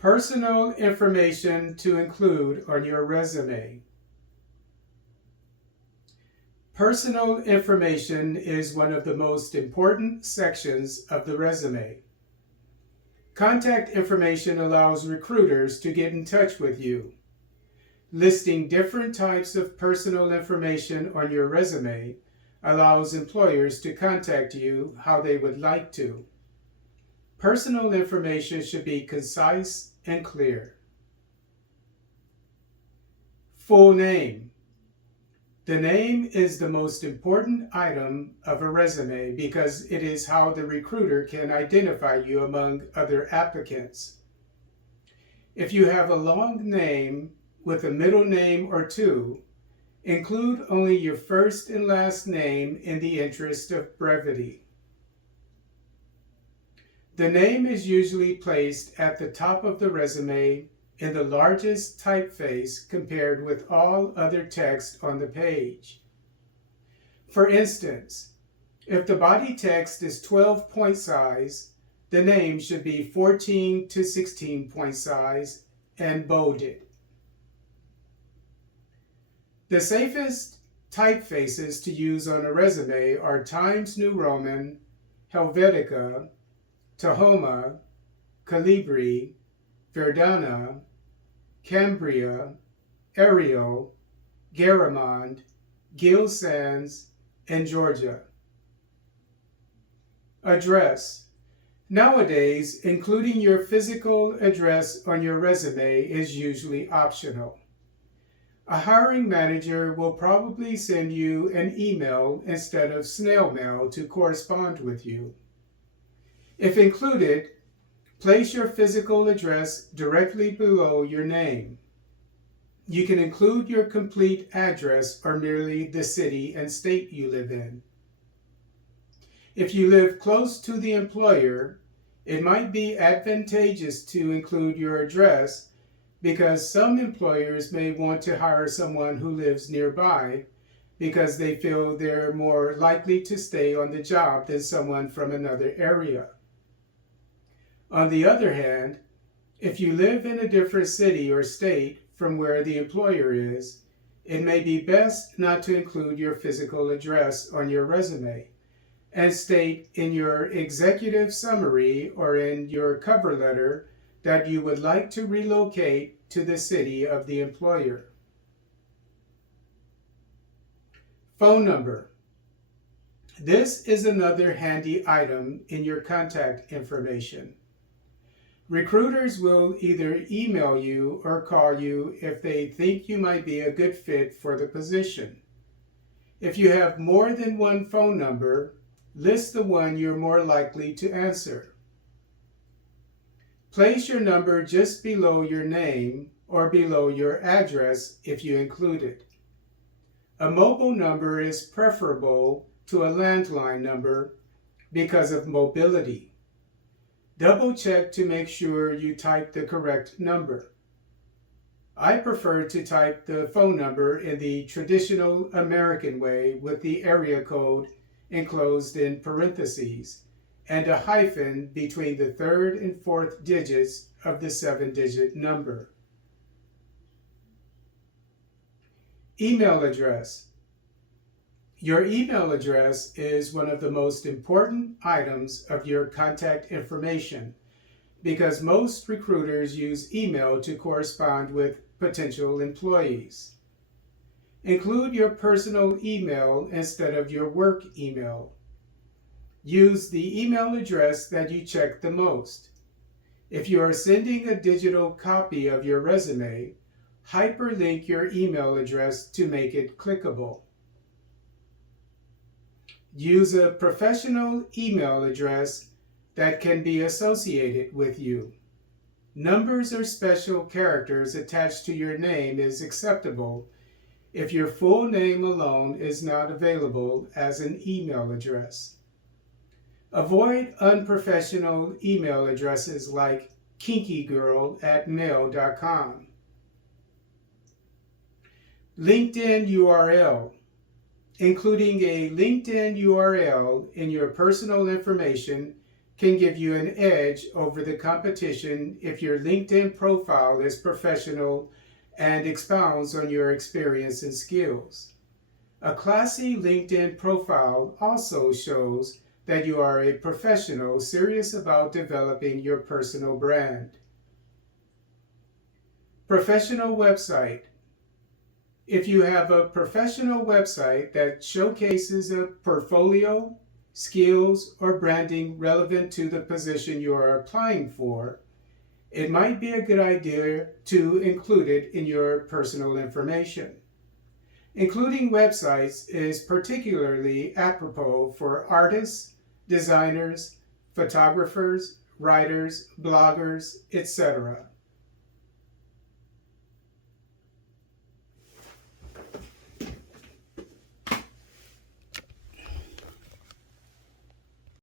Personal information to include on your resume. Personal information is one of the most important sections of the resume. Contact information allows recruiters to get in touch with you. Listing different types of personal information on your resume allows employers to contact you how they would like to. Personal information should be concise and clear. Full name. The name is the most important item of a resume because it is how the recruiter can identify you among other applicants. If you have a long name with a middle name or two, include only your first and last name in the interest of brevity. The name is usually placed at the top of the resume in the largest typeface compared with all other text on the page. For instance, if the body text is 12-point size, the name should be 14 to 16-point size and bolded. The safest typefaces to use on a resume are Times New Roman, Helvetica, Tahoma, Calibri, Verdana, Cambria, Arial, Garamond, Gill and Georgia. Address. Nowadays, including your physical address on your resume is usually optional. A hiring manager will probably send you an email instead of snail mail to correspond with you. If included, place your physical address directly below your name. You can include your complete address or merely the city and state you live in. If you live close to the employer, it might be advantageous to include your address because some employers may want to hire someone who lives nearby because they feel they're more likely to stay on the job than someone from another area. On the other hand, if you live in a different city or state from where the employer is, it may be best not to include your physical address on your resume and state in your executive summary or in your cover letter that you would like to relocate to the city of the employer. Phone number. This is another handy item in your contact information. Recruiters will either email you or call you if they think you might be a good fit for the position. If you have more than one phone number, list the one you're more likely to answer. Place your number just below your name or below your address if you include it. A mobile number is preferable to a landline number because of mobility. Double check to make sure you type the correct number. I prefer to type the phone number in the traditional American way with the area code enclosed in parentheses and a hyphen between the third and fourth digits of the 7-digit number. Email address. Your email address is one of the most important items of your contact information because most recruiters use email to correspond with potential employees. Include your personal email instead of your work email. Use the email address that you check the most. If you are sending a digital copy of your resume, hyperlink your email address to make it clickable. Use a professional email address that can be associated with you. Numbers or special characters attached to your name is acceptable if your full name alone is not available as an email address. Avoid unprofessional email addresses like kinkygirl@mail.com. LinkedIn URL. Including a LinkedIn URL in your personal information can give you an edge over the competition if your LinkedIn profile is professional and expounds on your experience and skills. A classy LinkedIn profile also shows that you are a professional serious about developing your personal brand. Professional website. If you have a professional website that showcases a portfolio, skills, or branding relevant to the position you are applying for, it might be a good idea to include it in your personal information. Including websites is particularly apropos for artists, designers, photographers, writers, bloggers, etc.